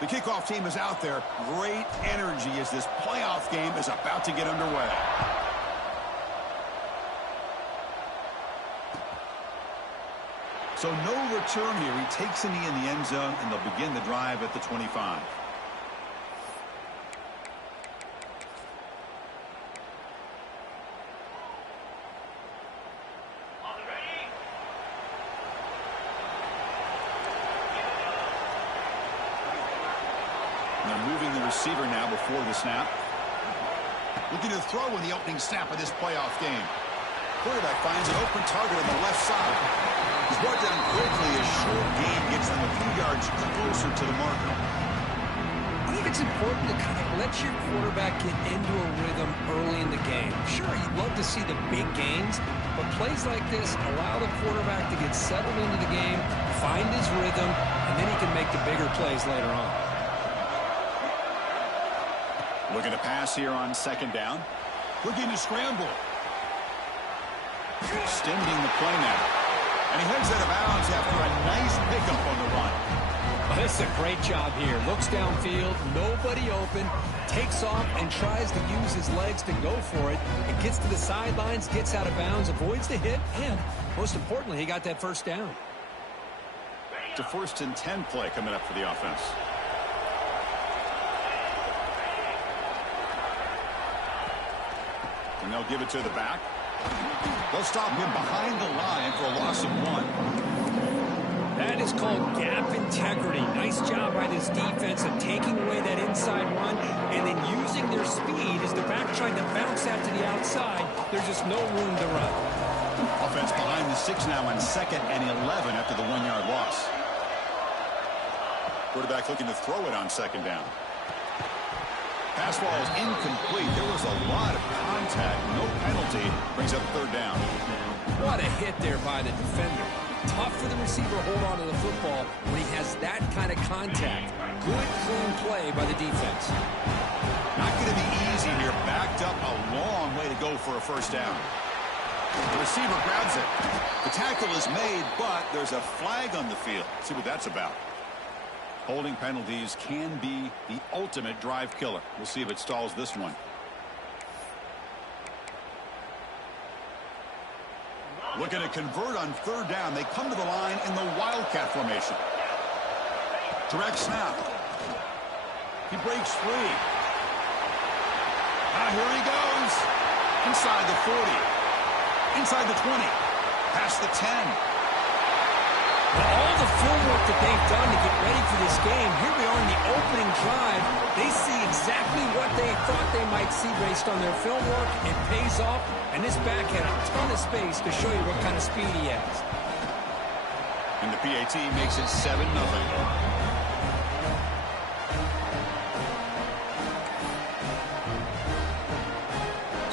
The kickoff team is out there. Great energy as this playoff game is about to get underway. So no return here. He takes a knee in the end zone, and they'll begin the drive at the 25. They're moving the receiver now before the snap. Looking to throw in the opening snap of this playoff game. Quarterback finds an open target on the left side. He's brought down quickly as short gain gets them a few yards closer to the marker. I think it's important to kind of let your quarterback get into a rhythm early in the game. Sure, you'd love to see the big gains, but plays like this allow the quarterback to get settled into the game, find his rhythm, and then he can make the bigger plays later on. Looking to pass here on second down. Looking to scramble. Extending the play now. And he heads out of bounds after a nice pickup on the run. Well, this is a great job here. Looks downfield, nobody open, takes off and tries to use his legs to go for it. It gets to the sidelines, gets out of bounds, avoids the hit, and most importantly, he got that first down. It's a 1st and 10 play coming up for the offense. And they'll give it to the back. They'll stop him behind the line for a loss of 1. That is called gap integrity. Nice job by this defense of taking away that inside run and then using their speed as the back tried to bounce that to the outside. There's just no room to run. Offense behind the 6 now on 2nd and 11 after the 1-yard loss. Quarterback looking to throw it on 2nd down. Pass ball is incomplete. There was a lot of contact. No penalty. Brings up 3rd down. What a hit there by the defender. Tough for the receiver to hold on to the football when he has that kind of contact. Good, clean play by the defense. Not going to be easy here. Backed up a long way to go for a 1st down. The receiver grabs it. The tackle is made, but there's a flag on the field. Let's see what that's about. Holding penalties can be the ultimate drive killer. We'll see if it stalls this one. Looking to convert on 3rd down. They come to the line in the Wildcat formation. Direct snap. He breaks free. Here he goes. Inside the 40. Inside the 20. Past the 10. All the film work that they've done to get ready for this game, here we are in the opening drive. They see exactly what they thought they might see based on their film work. It pays off, and this back had a ton of space to show you what kind of speed he has. And the PAT makes it 7-0.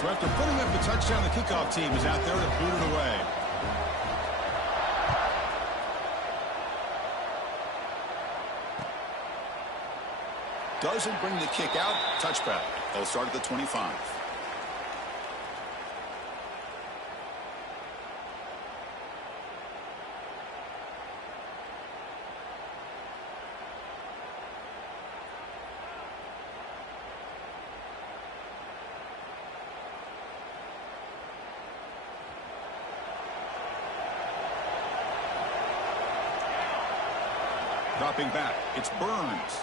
So after putting up the touchdown, the kickoff team is out there to boot it away. Doesn't bring the kick out. Touchback. They'll start at the 25. Dropping back. It's Burns.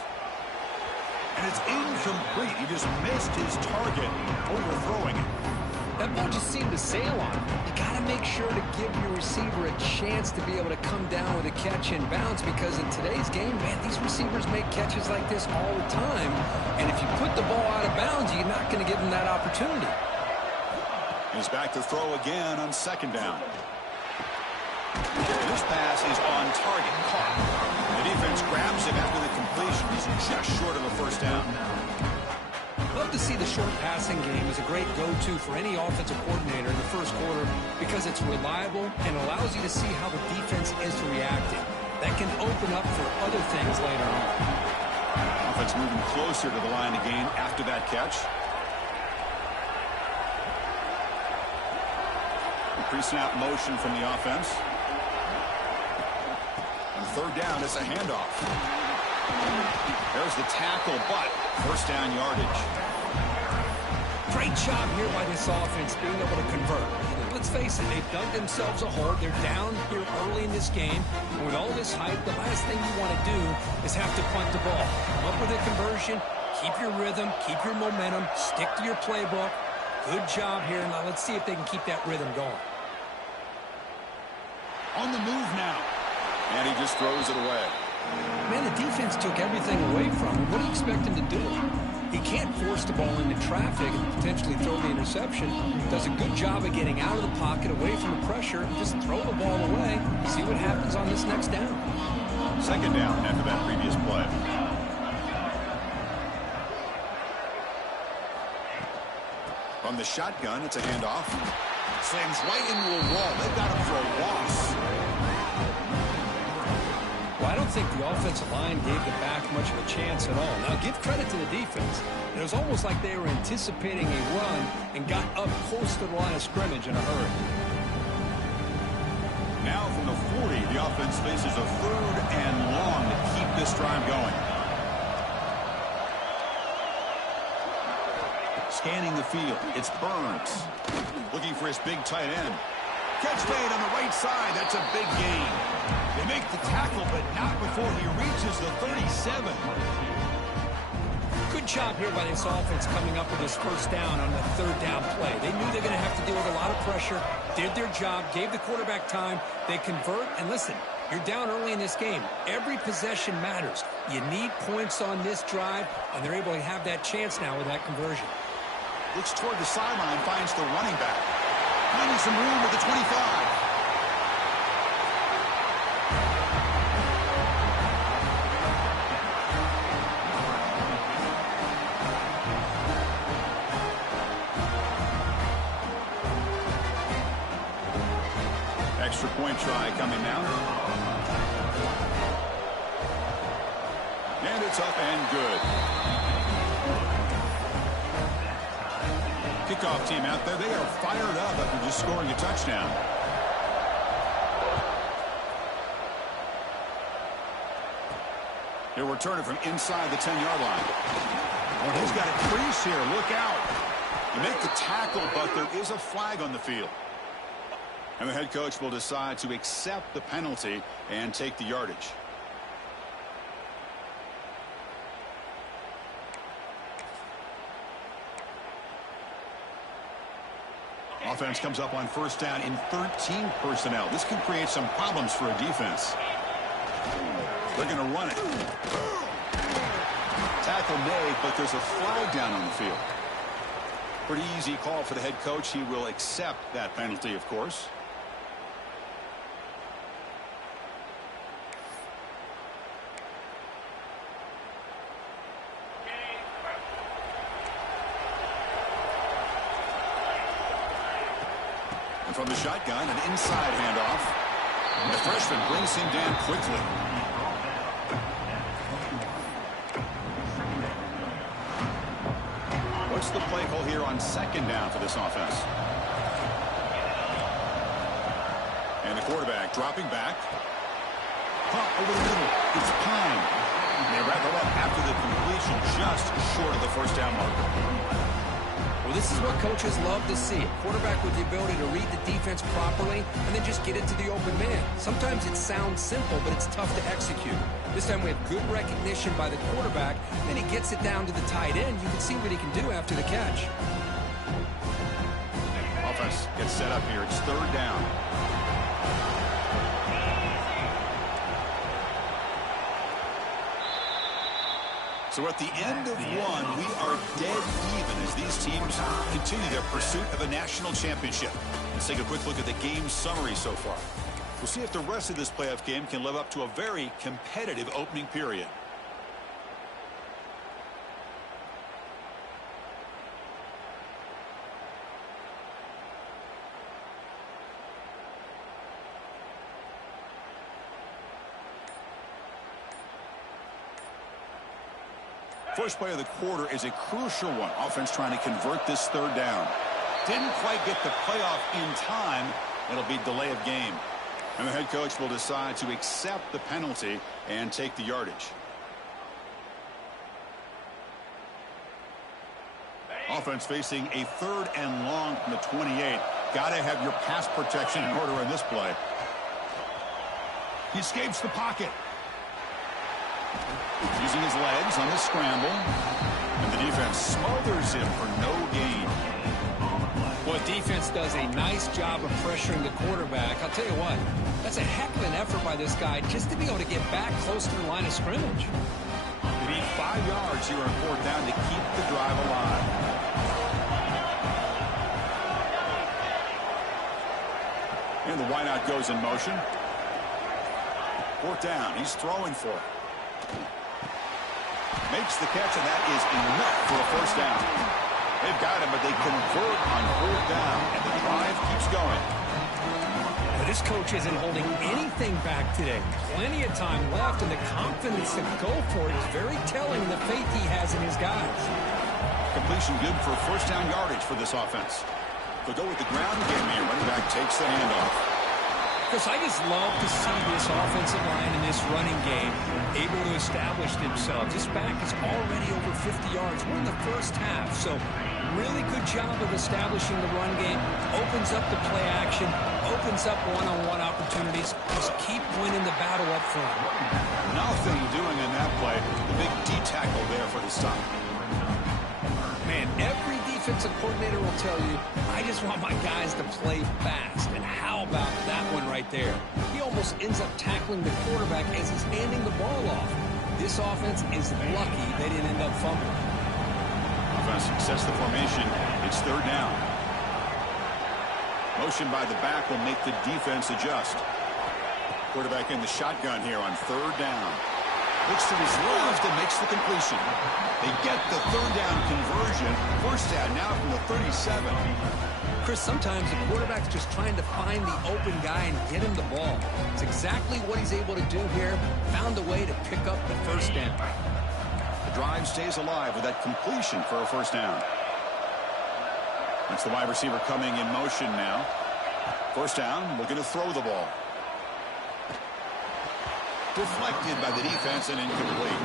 And it's incomplete. He just missed his target, overthrowing it. That ball just seemed to sail on him. You got to make sure to give your receiver a chance to be able to come down with a catch and bounce, because in today's game, man, these receivers make catches like this all the time. And if you put the ball out of bounds, you're not going to give them that opportunity. He's back to throw again on 2nd down. This pass is on target. Caught. The defense grabs him after the completion. He's just short of a 1st down. Love to see the short passing game as a great go-to for any offensive coordinator in the 1st quarter, because it's reliable and allows you to see how the defense is reacting. That can open up for other things later on. Offense moving closer to the line of gain after that catch. Pre-snap motion from the offense. On 3rd down, it's a handoff. There's the tackle, but first down yardage. Great job here by this offense being able to convert. Let's face it, they've dug themselves a hole. They're down here early in this game. And with all this hype, the last thing you want to do is have to punt the ball. Come up with a conversion, keep your rhythm, keep your momentum, stick to your playbook. Good job here. Now let's see if they can keep that rhythm going. On the move now. And he just throws it away. Man, the defense took everything away from him. What do you expect him to do? He can't force the ball into traffic and potentially throw the interception. Does a good job of getting out of the pocket, away from the pressure, and just throw the ball away. See what happens on this next down. Second down after that previous play. From the shotgun, it's a handoff. Slams right into a wall. They've got him for a loss. Well, I don't think the offensive line gave the back much of a chance at all. Now, give credit to the defense. It was almost like they were anticipating a run and got up close to the line of scrimmage in a hurry. Now from the 40, the offense faces a 3rd and long to keep this drive going. Scanning the field, it's Burns. Looking for his big tight end. Catch made on the right side. That's a big gain. They make the tackle, but not before he reaches the 37. Good job here by this offense coming up with this first down on the 3rd down play. They knew they were going to have to deal with a lot of pressure, did their job, gave the quarterback time. They convert, and listen, you're down early in this game. Every possession matters. You need points on this drive, and they're able to have that chance now with that conversion. Looks toward the sideline, finds the running back. Finding some room at the 25. Extra point try coming now. And it's up and good. Kickoff team out there, they are fired up after just scoring a touchdown. He'll return it from inside the 10-yard line. Oh, he's got a crease here. Look out. You make the tackle, but there is a flag on the field. And the head coach will decide to accept the penalty and take the yardage. Offense comes up on first down in 13 personnel. This can create some problems for a defense. They're going to run it. Tackle made, but there's a flag down on the field. Pretty easy call for the head coach. He will accept that penalty, of course. From the shotgun, an inside handoff. The freshman brings him down quickly. What's the play call here on second down for this offense? And the quarterback dropping back. Pump over the middle. It's Pine. They wrap it up after the completion, just short of the first down marker. Well, this is what coaches love to see. A quarterback with the ability to read the defense properly and then just get it to the open man. Sometimes it sounds simple, but it's tough to execute. This time we have good recognition by the quarterback. Then he gets it down to the tight end. You can see what he can do after the catch. Offense gets set up here. It's 3rd down. So at the end of one, we are dead even as these teams continue their pursuit of a national championship. Let's take a quick look at the game summary so far. We'll see if the rest of this playoff game can live up to a very competitive opening period. First play of the quarter is a crucial one. Offense trying to convert this 3rd down. Didn't quite get the playoff in time. It'll be delay of game. And the head coach will decide to accept the penalty and take the yardage. Offense facing a 3rd and long from the 28. Got to have your pass protection in order in this play. He escapes the pocket. Using his legs on the scramble. And the defense smothers him for no gain. Well, defense does a nice job of pressuring the quarterback. I'll tell you what, that's a heck of an effort by this guy just to be able to get back close to the line of scrimmage. They need 5 yards here on 4th down to keep the drive alive. And the wideout goes in motion. 4th down. He's throwing for it. Makes the catch, and that is enough for a 1st down. They've got him, but they convert on 4th down, and the drive keeps going. Now, this coach isn't holding anything back today. Plenty of time left, and the confidence to go for it is very telling the faith he has in his guys. Completion good for 1st down yardage for this offense. They'll go with the ground game here. Running back takes the handoff. Chris, I just love to see this offensive line and this running game able to establish themselves. This back is already over 50 yards. We're in the first half, so really good job of establishing the run game. Opens up the play action, opens up one-on-one opportunities. Just keep winning the battle up front. Nothing doing in that play. The big D tackle there for the stop. Man, every defensive coordinator will tell you, I just want my guys to play fast. And how about that one right there? He almost ends up tackling the quarterback as he's handing the ball off. This offense is lucky they didn't end up fumbling. Offense success the formation. It's 3rd down. Motion by the back will make the defense adjust. Quarterback in the shotgun here on 3rd down. Looks to his left and makes the completion. They get the 3rd down conversion. 1st down now from the 37. Chris, sometimes the quarterback's just trying to find the open guy and get him the ball. It's exactly what he's able to do here. Found a way to pick up the 1st down. The drive stays alive with that completion for a 1st down. That's the wide receiver coming in motion now. 1st down, looking to throw the ball. Deflected by the defense and incomplete.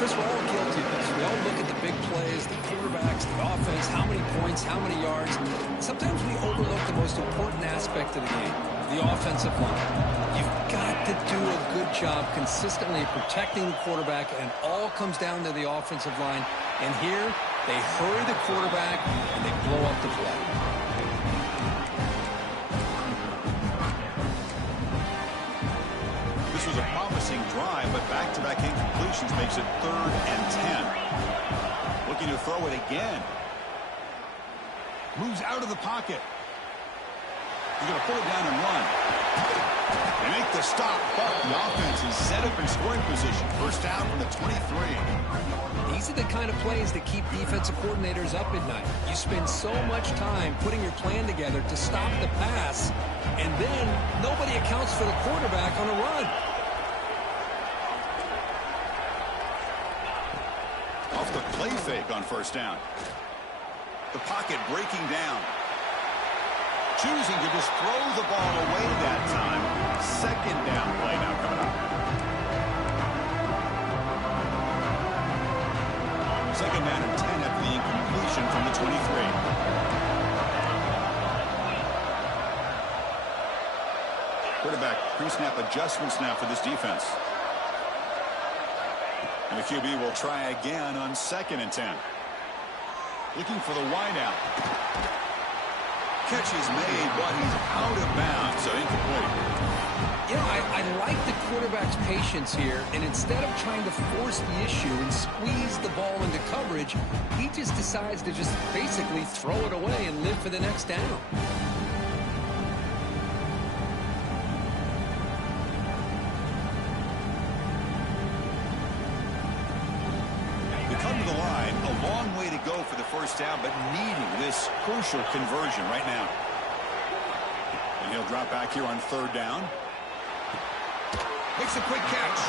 Chris, we're all guilty of this. We all look at the big plays, the quarterbacks, the offense, how many points, how many yards. Sometimes we overlook the most important aspect of the game, the offensive line. You've got to do a good job consistently protecting the quarterback, and it all comes down to the offensive line. And here, they hurry the quarterback, and they blow up the play. This was a promising drive, but back-to-back incompletions makes it 3rd and 10. Looking to throw it again. Moves out of the pocket. He's going to pull it down and run. They make the stop, but the offense is set up in scoring position. 1st down from the 23. These are the kind of plays that keep defensive coordinators up at night. You spend so much time putting your plan together to stop the pass, and then nobody accounts for the quarterback on a run. Off the play fake on 1st down. The pocket breaking down. Choosing to just throw the ball away that time. 2nd down play now coming up. 2nd down and 10 after the incompletion from the 23. Quarterback pre-snap adjustments now for this defense. And the QB will try again on 2nd and 10. Looking for the wideout. Catch is made, but he's out of bounds, so incomplete. You know, I like the quarterback's patience here, and instead of trying to force the issue and squeeze the ball into coverage, he just decides to just basically throw it away and live for the next down. Come to the line, a long way to go for the 1st down, but needing this crucial conversion right now. And he'll drop back here on 3rd down. Makes a quick catch.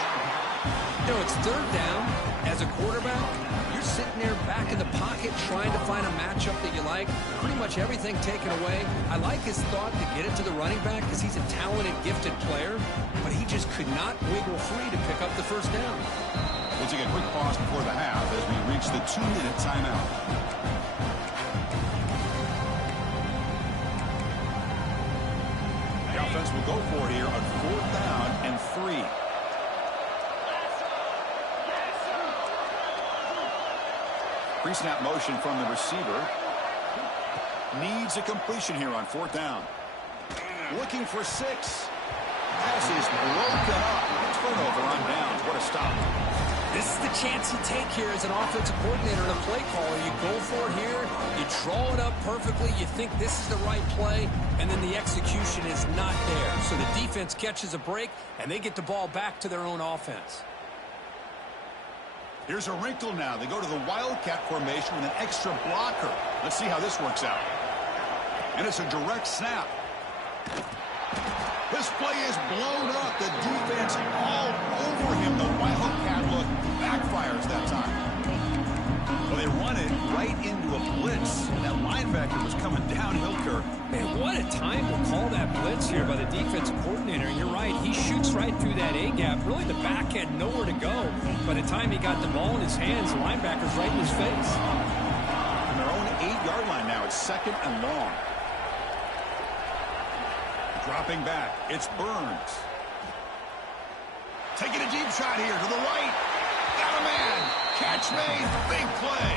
You know, it's 3rd down. As a quarterback, you're sitting there back in the pocket trying to find a matchup that you like. Pretty much everything taken away. I like his thought to get it to the running back because he's a talented, gifted player, but he just could not wiggle free to pick up the 1st down. We'll take a quick pause before the half as we reach the 2-minute timeout. offense will go for it here on 4th down and 3. Pre-snap motion from the receiver. Needs a completion here on 4th down. Looking for 6. Pass is broken up. Turnover on downs. What a stop. This is the chance you take here as an offensive coordinator and a play caller. You go for it here. You draw it up perfectly. You think this is the right play, and then the execution is not there. So the defense catches a break, and they get the ball back to their own offense. Here's a wrinkle now. They go to the Wildcat formation with an extra blocker. Let's see how this works out. And it's a direct snap. This play is blown up. The defense all over him. The Wildcat look backfires that time. Well, they run it right into a blitz. That linebacker was coming downhill, Kirk. Man, what a time to call that blitz here by the defensive coordinator. And you're right, he shoots right through that A-gap. Really, the back had nowhere to go. By the time he got the ball in his hands, the linebacker's right in his face. From their own 8-yard line now, it's 2nd and long. Dropping back, it's Burns. Taking a deep shot here to the right. Got a man. Catch made. Big play.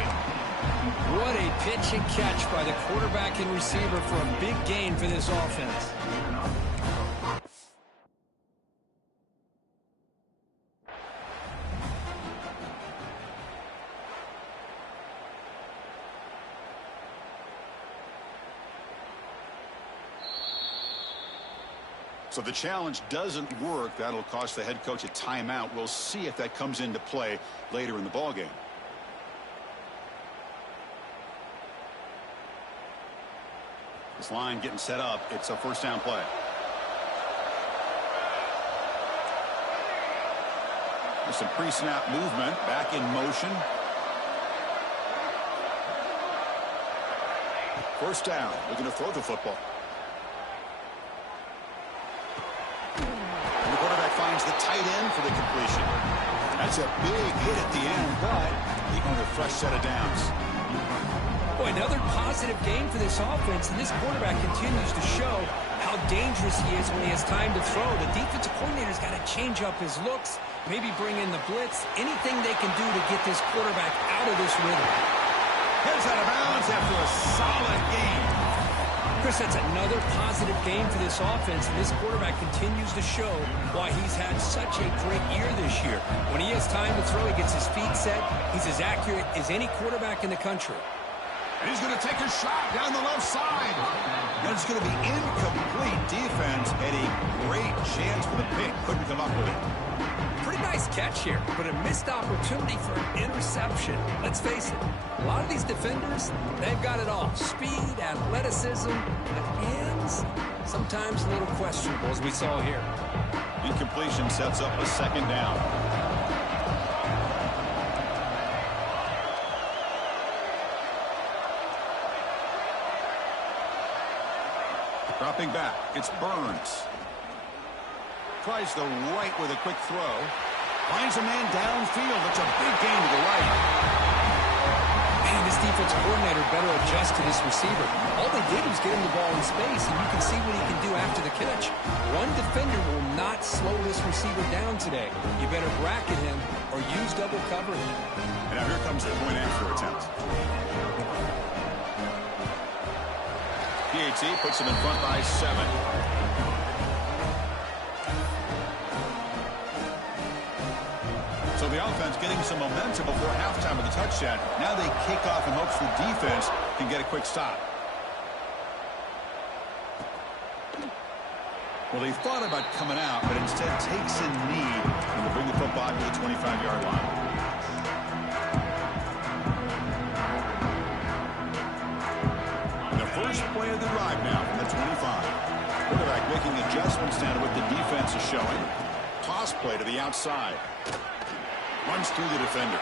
What a pitch and catch by the quarterback and receiver for a big gain for this offense. So the challenge doesn't work. That'll cost the head coach a timeout. We'll see if that comes into play later in the ballgame. This line getting set up. It's a 1st down play. There's some pre-snap movement. Back in motion. 1st down. Looking to throw the football. Finds the tight end for the completion. That's a big hit at the end, but they earn a fresh set of downs. Boy, another positive game for this offense, and this quarterback continues to show how dangerous he is when he has time to throw. The defensive coordinator's got to change up his looks, maybe bring in the blitz, anything they can do to get this quarterback out of this rhythm. Heads out of bounds after a solid game. Chris, that's another positive game for this offense, and this quarterback continues to show why he's had such a great year this year. When he has time to throw, he gets his feet set. He's as accurate as any quarterback in the country. And he's going to take a shot down the left side. And it's going to be incomplete. Defense had a great chance for the pick. Couldn't come up with it. Pretty nice catch here, but a missed opportunity for an interception. Let's face it, a lot of these defenders, they've got it all. Speed, athleticism, but hands, sometimes a little questionable, as we saw here. Incompletion sets up a 2nd down. Dropping back, it's Burns. Tries the right with a quick throw. Finds a man downfield. It's a big gain to the right. Man, this defense coordinator better adjust to this receiver. All they did was get him the ball in space, and you can see what he can do after the catch. One defender will not slow this receiver down today. You better bracket him or use double coverage. And now here comes the point after attempt. PAT puts him in front by 7. So the offense getting some momentum before halftime with a touchdown. Now they kick off in hopes the defense can get a quick stop. Well, they thought about coming out, but instead takes a knee and will bring the football to the 25-yard line. The first play of the drive now from the 25. Quarterback making adjustments now to what the defense is showing. Toss play to the outside. Runs through the defender.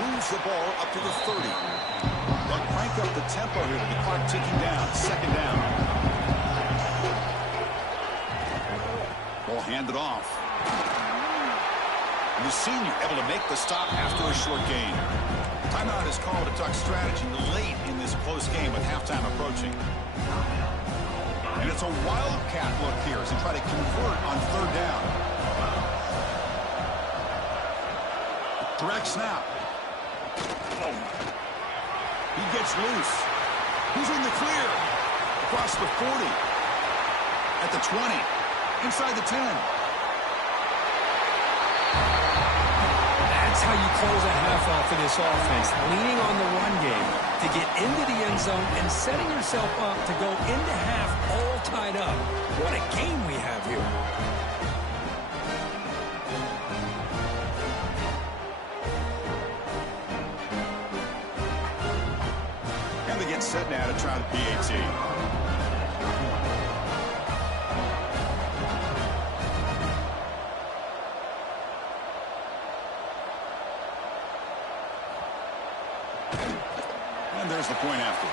Moves the ball up to the 30. They'll crank up the tempo here with the clock ticking down. 2nd down. Ball handed off. And the senior able to make the stop after a short gain. Timeout is called to talk strategy late in this close game with halftime approaching. And it's a wildcat look here as they try to convert on third down. Direct snap. He gets loose. He's in the clear. Across the 40. At the 20. Inside the 10. That's how you close a half off of this offense, leaning on the run game to get into the end zone and setting yourself up to go into half all tied up. What a game we have here. And they get set now to try the PAT. And there's the point after.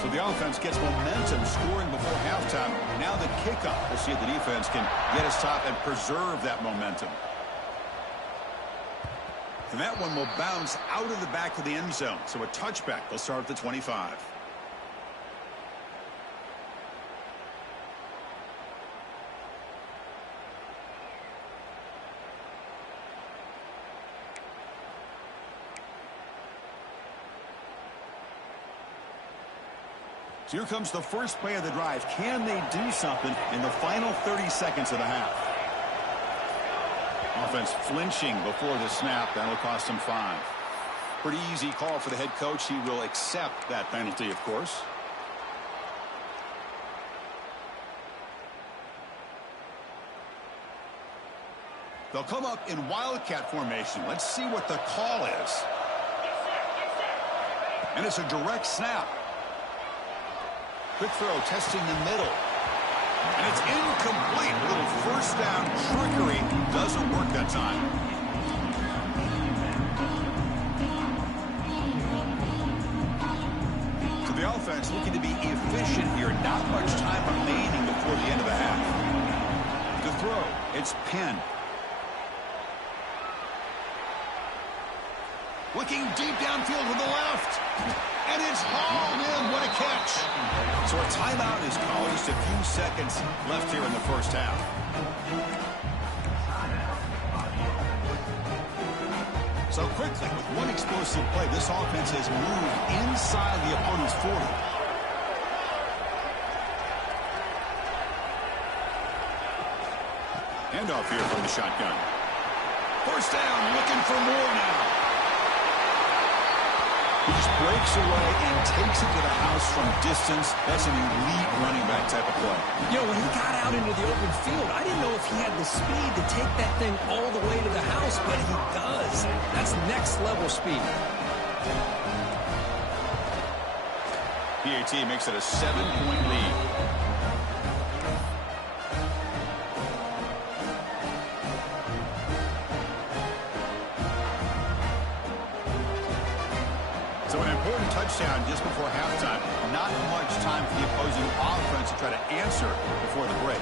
So the offense gets momentum scoring before halftime. Now the kickoff. We'll see if the defense can get a stop and preserve that momentum. And that one will bounce out of the back of the end zone. So a touchback. They'll start at the 25. So here comes the first play of the drive. Can they do something in the final 30 seconds of the half? Offense flinching before the snap. That'll cost him 5. Pretty easy call for the head coach. He will accept that penalty, of course. They'll come up in wildcat formation. Let's see what the call is. And it's a direct snap. Quick throw, testing the middle. And it's incomplete. A little first down trickery. Doesn't work that time. So the offense looking to be efficient here. Not much time remaining before the end of the half. The throw, it's Penn. Looking deep downfield to the left. And it's hauled in. What a catch. So a timeout is called. Just a few seconds left here in the first half. So quickly, with one explosive play, this offense has moved inside the opponent's 40. Handoff here from the shotgun. First down, looking for more now. He just breaks away and takes it to the house from distance. That's an elite running back type of play. You know, when he got out into the open field, I didn't know if he had the speed to take that thing all the way to the house, but he does. That's next level speed. PAT makes it a 7-point lead. So an important touchdown just before halftime. Not much time for the opposing offense to try to answer before the break.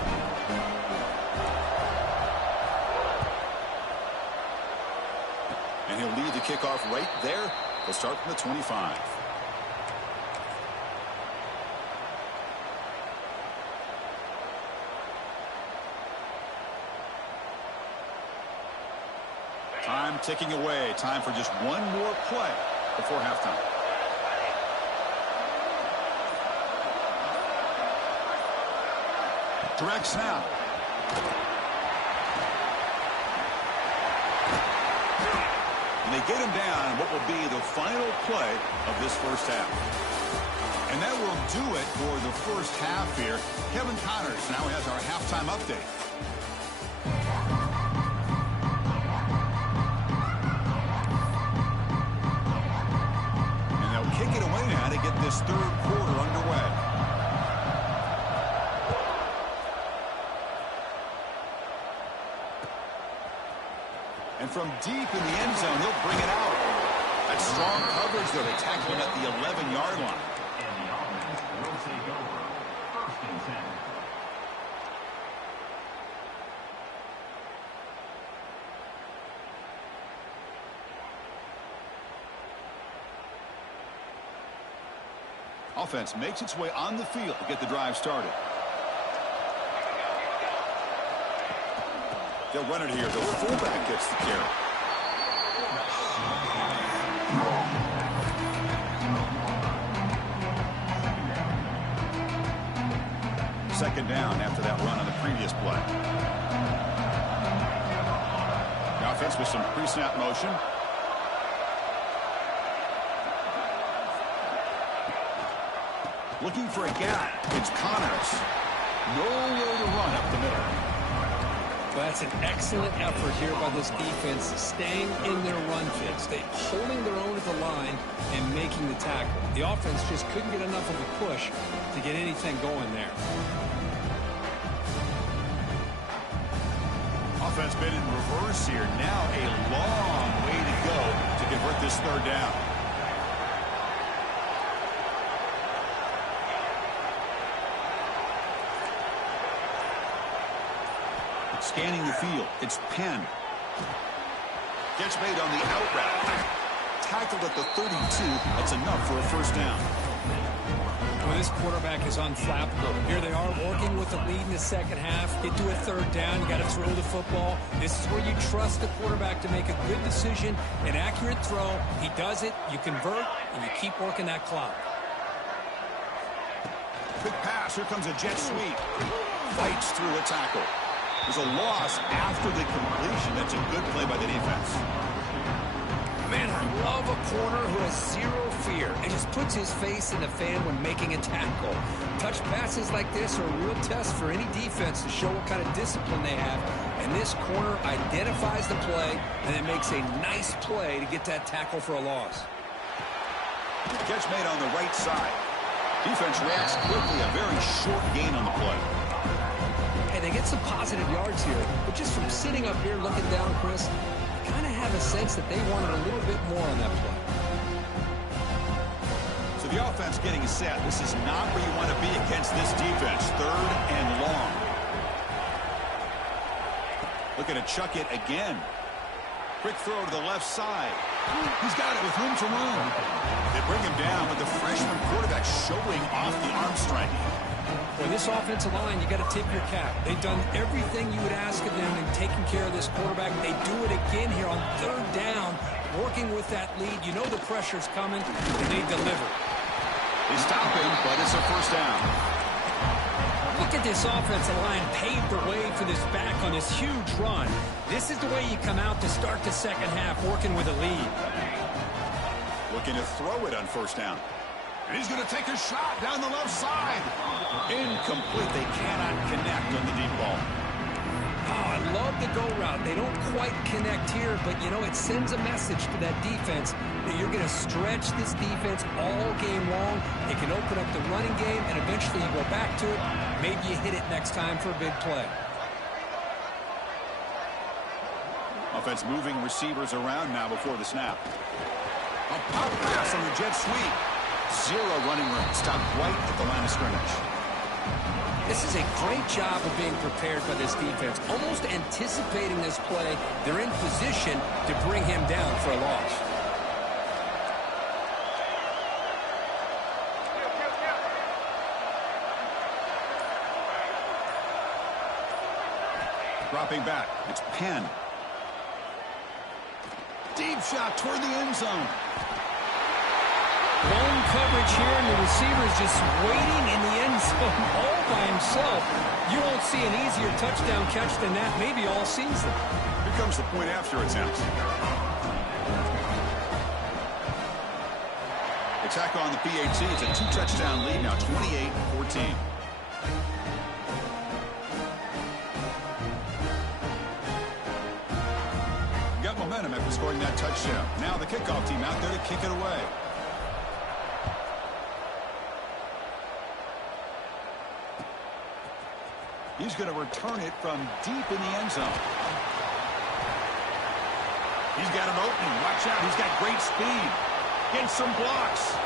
And he'll lead the kickoff right there. They'll start from the 25. Time ticking away. Time for just one more play before halftime. Direct snap. And they get him down what will be the final play of this first half. And that will do it for the first half here. Kevin Connors now has our halftime update. Kick it away now to get this third quarter underway. And from deep in the end zone, he'll bring it out. That strong coverage, though. They tackle him at the 11-yard line. Offense makes its way on the field to get the drive started. They'll run it here. The fullback gets the carry. Second down after that run on the previous play. The offense with some pre-snap motion. Looking for a gap. It's Connors. Nowhere to run up the middle. Well, that's an excellent effort here by this defense, staying in their run fits. They holding their own at the line and making the tackle. The offense just couldn't get enough of a push to get anything going there. Offense been in reverse here. Now a long way to go to convert this third down. Scanning the field. It's Penn. Gets made on the out route. Tackled at the 32. That's enough for a first down. Well, this quarterback is unflappable. Here they are working with the lead in the second half. Get to a third down. You got to throw the football. This is where you trust the quarterback to make a good decision, an accurate throw. He does it. You convert, and you keep working that clock. Quick pass. Here comes a jet sweep. Fights through a tackle. There's a loss after the completion. That's a good play by the defense. Man, I love a corner who has zero fear and just puts his face in the fan when making a tackle. Touch passes like this are a real test for any defense to show what kind of discipline they have. And this corner identifies the play and then makes a nice play to get that tackle for a loss. Catch made on the right side. Defense reacts quickly. A very short gain on the play. Hey, they get some positive yards here, but just from sitting up here looking down, Chris, I kind of have a sense that they wanted a little bit more on that play. So the offense getting set. This is not where you want to be against this defense. Third and long. Looking to chuck it again. Quick throw to the left side. He's got it with room to run. They bring him down, but the freshman quarterback showing off the arm strength. With this offensive line, you got to tip your cap. They've done everything you would ask of them in taking care of this quarterback. They do it again here on third down, working with that lead. You know the pressure's coming, and they deliver. They stop him, but it's a first down. Look at this offensive line paved the way for this back on this huge run. This is the way you come out to start the second half, working with a lead. Looking to throw it on first down. And he's going to take a shot down the left side. Incomplete. They cannot connect on the deep ball. Oh, I love the go route. They don't quite connect here, but, you know, it sends a message to that defense that you're going to stretch this defense all game long. It can open up the running game, and eventually you go back to it. Maybe you hit it next time for a big play. Offense moving receivers around now before the snap. A pop pass on the jet sweep. Zero running room. Stopped right at the line of scrimmage. This is a great job of being prepared by this defense. Almost anticipating this play, they're in position to bring him down for a loss. Dropping back. It's Penn. Deep shot toward the end zone. Lone coverage here, and the receiver is just waiting in the end zone all by himself. You won't see an easier touchdown catch than that maybe all season. Here comes the point after attempt. The tackle on the PAT. It's a two-touchdown lead now, 28-14. Got momentum after scoring that touchdown. Now the kickoff team out there to kick it away. He's going to return it from deep in the end zone. He's got an opening. Watch out. He's got great speed. Gets some blocks.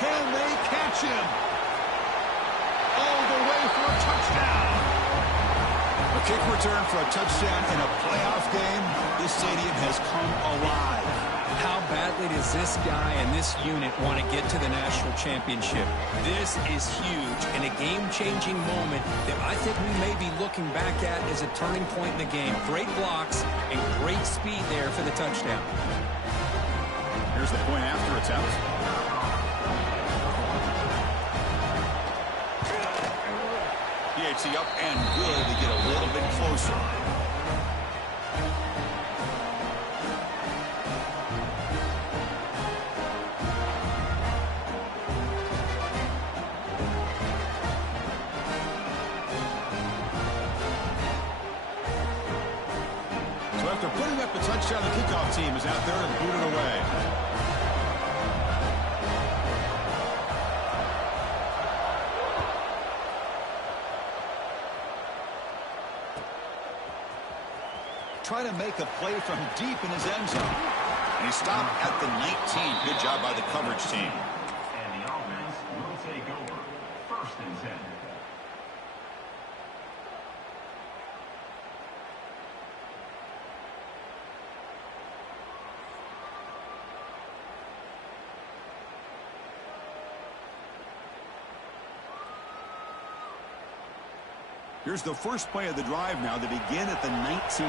Can they catch him? All the way for a touchdown. A kick return for a touchdown in a playoff game. This stadium has come alive. How badly does this guy and this unit want to get to the national championship? This is huge and a game-changing moment that I think we may be looking back at as a turning point in the game. Great blocks and great speed there for the touchdown. Here's the point after attempt. PAT up and good to get a little bit closer. So after putting up a touchdown, the kickoff team is out there and boot it away. Try to make a play from deep in his end zone. And he stopped at the 19. Good job by the coverage team. And the offense will take over. 1st and 10. Here's the first play of the drive now. They begin at the 19.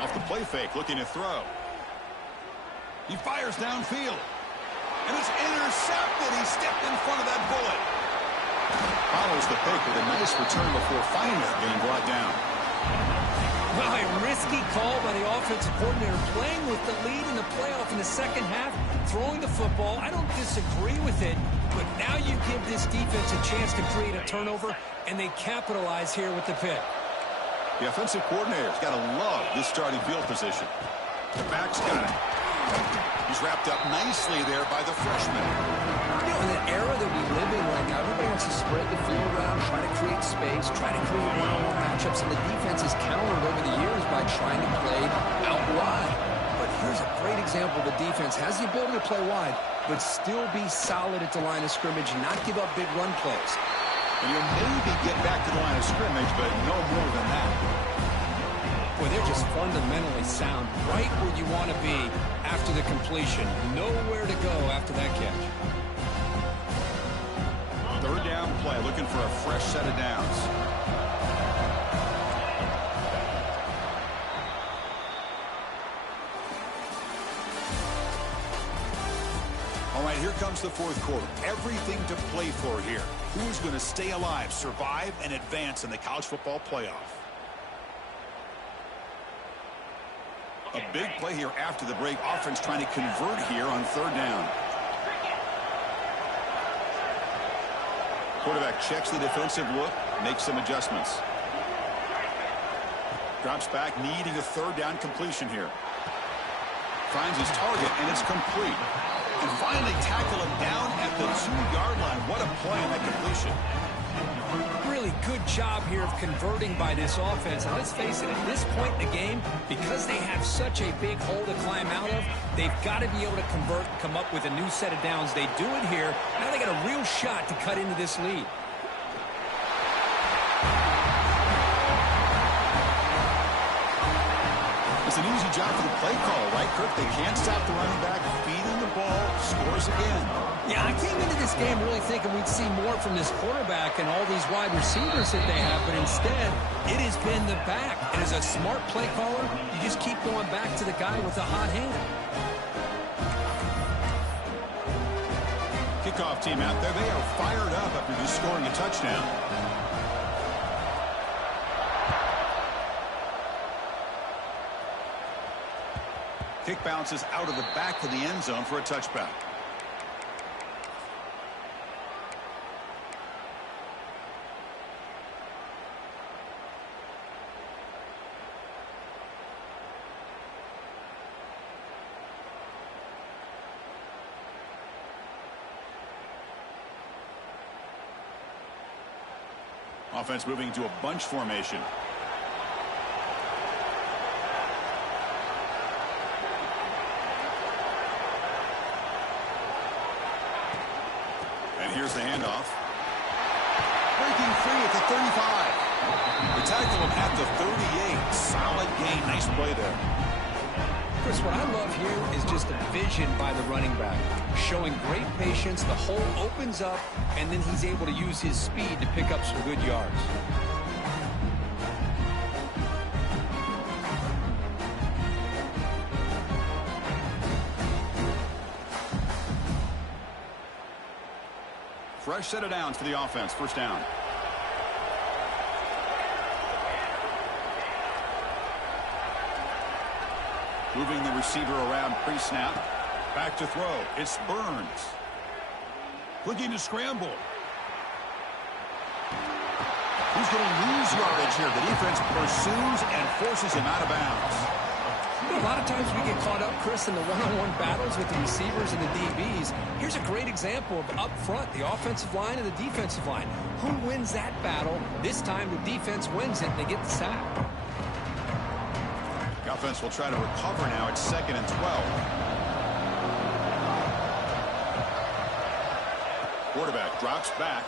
Off the play fake, looking to throw. He fires downfield. And it's intercepted. He stepped in front of that bullet. Follows the pick with a nice return before finally being brought down. Well, a risky call by the offensive coordinator, playing with the lead in the playoff in the second half, throwing the football. I don't disagree with it, but now you give this defense a chance to create a turnover, and they capitalize here with the pick. The offensive coordinator's got to love this starting field position. The back's got it. He's wrapped up nicely there by the freshman. You know, in the era that we live in right now, everybody wants to spread the field around, try to create space, try to create one-on-one matchups, and the defense has countered over the years by trying to play out wide. But here's a great example. The defense has the ability to play wide, but still be solid at the line of scrimmage and not give up big run plays. And you'll maybe get back to the line of scrimmage, but no more than that. Boy, they're just fundamentally sound, right where you want to be after the completion. Nowhere to go after that catch. 3rd down play, looking for a fresh set of downs. All right, here comes the 4th quarter. Everything to play for here. Who's going to stay alive, survive, and advance in the college football playoff? A big play here after the break. Offense trying to convert here on 3rd down. Quarterback checks the defensive look, makes some adjustments. Drops back, needing a 3rd down completion here. Finds his target, and it's complete. And finally tackle him down at the 2-yard line. What a play on that completion. Really good job here of converting by this offense. And let's face it, at this point in the game, because they have such a big hole to climb out of, they've got to be able to convert and come up with a new set of downs. They do it here. Now they got a real shot to cut into this lead. It's an easy job for the play call, right, Kirk? They can't stop the running back, feeding the ball, scores again. Yeah, I came into this game really thinking we'd see more from this quarterback and all these wide receivers that they have, but instead, it has been the back. And as a smart play caller, you just keep going back to the guy with the hot hand. Kickoff team out there, they are fired up after just scoring a touchdown. Kick bounces out of the back of the end zone for a touchback. Offense moving to a bunch formation. And here's the handoff. Breaking free at the 35. They tackle him at the 38. Solid gain. Nice play there. Chris, what I love here is just the vision by the running back. Showing great patience, the hole opens up, and then he's able to use his speed to pick up some good yards. Fresh set of downs for the offense. First down. Moving the receiver around pre-snap. Back to throw. It's Burns. Looking to scramble. He's going to lose yardage here. The defense pursues and forces him out of bounds. A lot of times we get caught up, Chris, in the one-on-one battles with the receivers and the DBs. Here's a great example of up front, the offensive line and the defensive line. Who wins that battle? This time the defense wins it, and they get the sack. The offense will try to recover now. It's 2nd and 12. Quarterback drops back.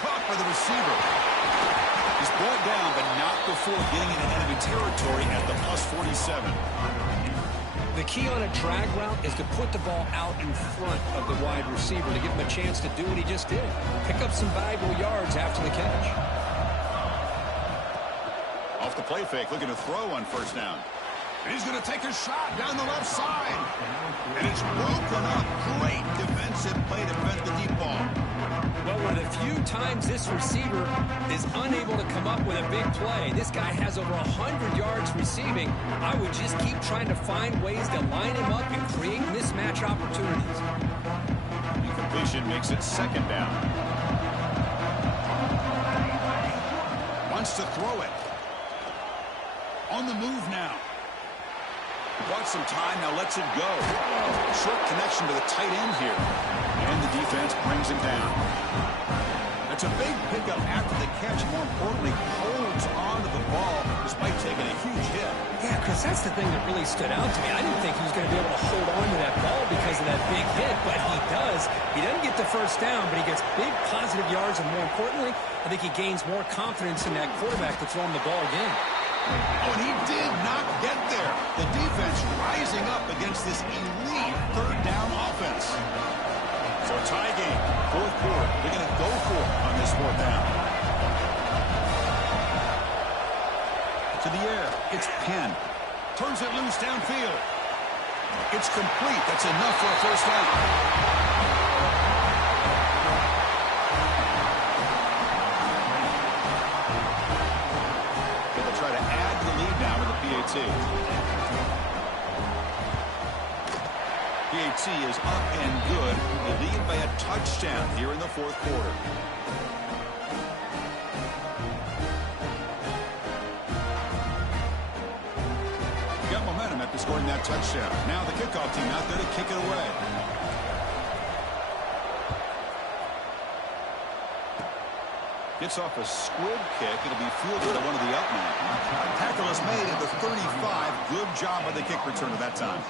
Caught by the receiver. He's brought down, but not before getting into enemy territory at the +47. The key on a drag route is to put the ball out in front of the wide receiver to give him a chance to do what he just did. Pick up some valuable yards after the catch. Off the play fake, looking to throw on first down. And he's going to take a shot down the left side. And it's broken up. Great defensive play to prevent the deep ball. Well, with a few times this receiver is unable to come up with a big play, this guy has over 100 yards receiving. I would just keep trying to find ways to line him up and create mismatch opportunities. Incompletion makes it 2nd down. Wants to throw it. On the move now. Bought some time, now lets it go. Short connection to the tight end here. And the defense brings him down. That's a big pickup after the catch. More importantly, holds on to the ball despite taking a huge hit. Yeah, Chris, that's the thing that really stood out to me. I didn't think he was going to be able to hold on to that ball because of that big hit, but he does. He doesn't get the first down, but he gets big positive yards, and more importantly, I think he gains more confidence in that quarterback to throw him the ball again. Oh, and he did not get there. The defense rising up against this elite 3rd down offense. So a tie game, 4th quarter. They're going to go for it on this 4th down. To the air, it's Penn. Turns it loose downfield. It's complete. That's enough for a first down. Try to add to the lead now with the PAT. PAT is up and good. They lead by a touchdown here in the 4th quarter. Got momentum after scoring that touchdown. Now the kickoff team out there to kick it away. Gets off a squib kick. It'll be fielded at one of the up men. Tackle is made at the 35. Good job by the kick returner that time.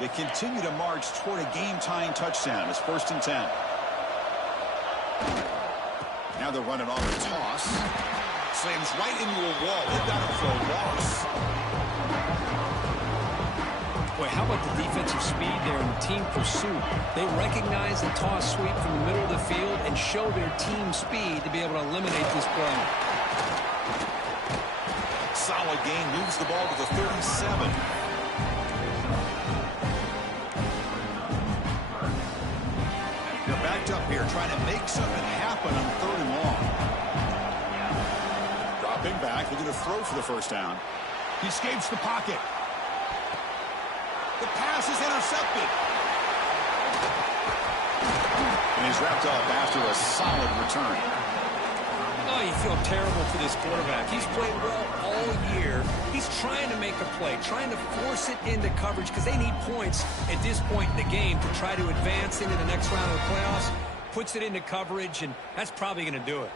They continue to march toward a game-tying touchdown. It's 1st and 10. Now they're running off a toss. Slams right into a wall. They've got him for a loss. Boy, how about the defensive speed there and the team pursuit? They recognize the toss sweep from the middle of the field and show their team speed to be able to eliminate this play. Solid gain, moves the ball to the 37. They're backed up here trying to make something happen on 3rd and long. Dropping back, looking to throw for the first down. He escapes the pocket. The pass is intercepted. And he's wrapped up after a solid return. Oh, you feel terrible for this quarterback. He's played well all year. He's trying to make a play, trying to force it into coverage because they need points at this point in the game to try to advance into the next round of the playoffs. Puts it into coverage, and that's probably going to do it.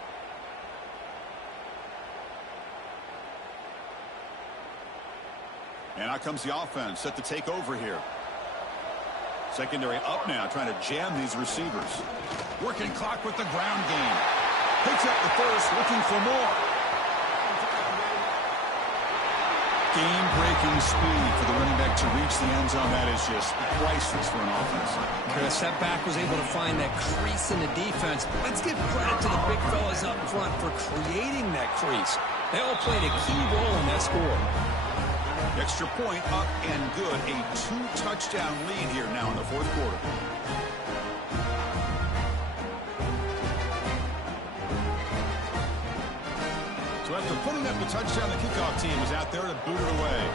And out comes the offense, set to take over here. Secondary up now, trying to jam these receivers. Working clock with the ground game. Picks up the first, looking for more. Game-breaking speed for the running back to reach the end zone. That is just priceless for an offense. The setback was able to find that crease in the defense. Let's give credit to the big fellas up front for creating that crease. They all played a key role in that score. Extra point up and good. A 2-touchdown lead here now in the fourth quarter. So after putting up the touchdown, the kickoff team is out there to boot it away.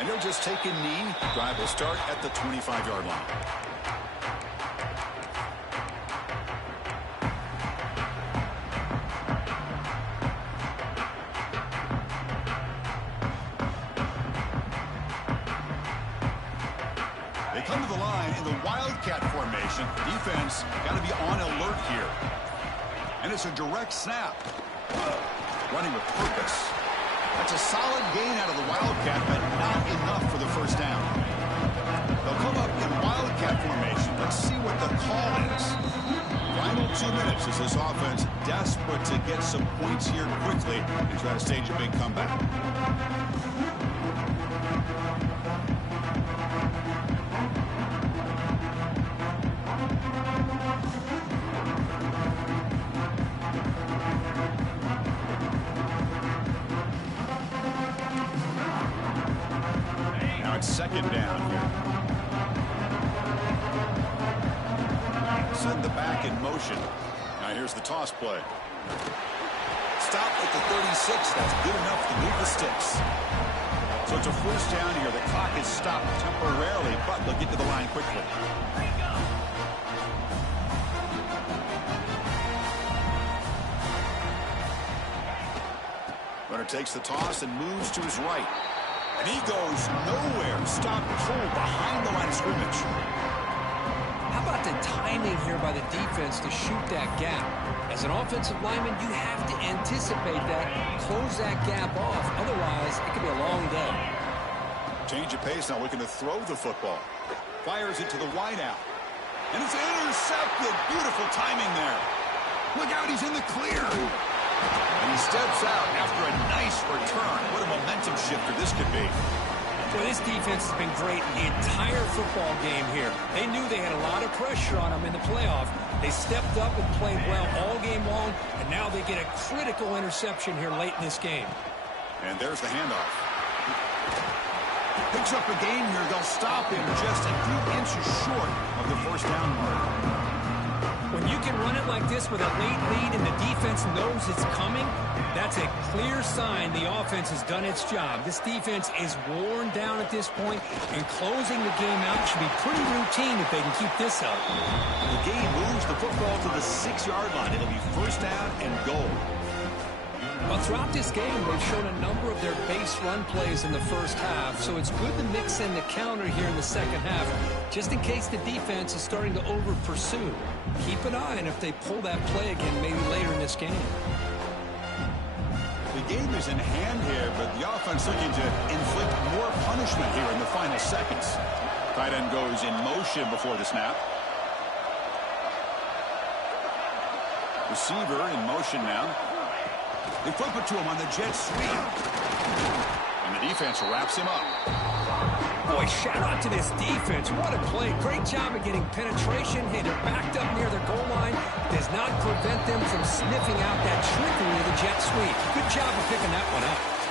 And he'll just take a knee. Drive will start at the 25-yard line. Come to the line in the Wildcat formation. Defense got to be on alert here. And it's a direct snap. Running with purpose. That's a solid gain out of the Wildcat, but not enough for the first down. They'll come up in Wildcat formation. Let's see what the call is. Final 2 minutes as this offense desperate to get some points here quickly and try to stage a big comeback. Second down here. Send the back in motion. Now here's the toss play. Stop at the 36. That's good enough to move the sticks. So it's a first down here. The clock is stopped temporarily, but they'll get to the line quickly. Runner takes the toss and moves to his right. And he goes nowhere. Stop cold behind the line of scrimmage. How about the timing here by the defense to shoot that gap? As an offensive lineman, you have to anticipate that, close that gap off. Otherwise, it could be a long day. Change of pace now, looking to throw the football. Fires it to the wideout. And it's intercepted. Beautiful timing there. Look out, he's in the clear. And he steps out after a nice return. What a momentum shifter this could be. Well, this defense has been great the entire football game here. They knew they had a lot of pressure on them in the playoff. They stepped up and played well all game long, and now they get a critical interception here late in this game. And there's the handoff. Picks up a gain here. They'll stop him just a few inches short of the first down mark. When you can run it like this with a late lead and the defense knows it's coming, that's a clear sign the offense has done its job. This defense is worn down at this point, and closing the game out should be pretty routine if they can keep this up. The game moves the football to the 6-yard line. It'll be first down and goal. Well, throughout this game, they've shown a number of their base run plays in the first half, so it's good to mix in the counter here in the second half, just in case the defense is starting to over-pursue. Keep an eye on if they pull that play again maybe later in this game. The game is in hand here, but the offense looking to inflict more punishment here in the final seconds. Tight end goes in motion before the snap. Receiver in motion now. They flip it to him on the jet sweep. And the defense wraps him up. Boy, shout out to this defense. What a play. Great job of getting penetration. Hey, they're backed up near their goal line. Does not prevent them from sniffing out that trickery of the jet sweep. Good job of picking that one up.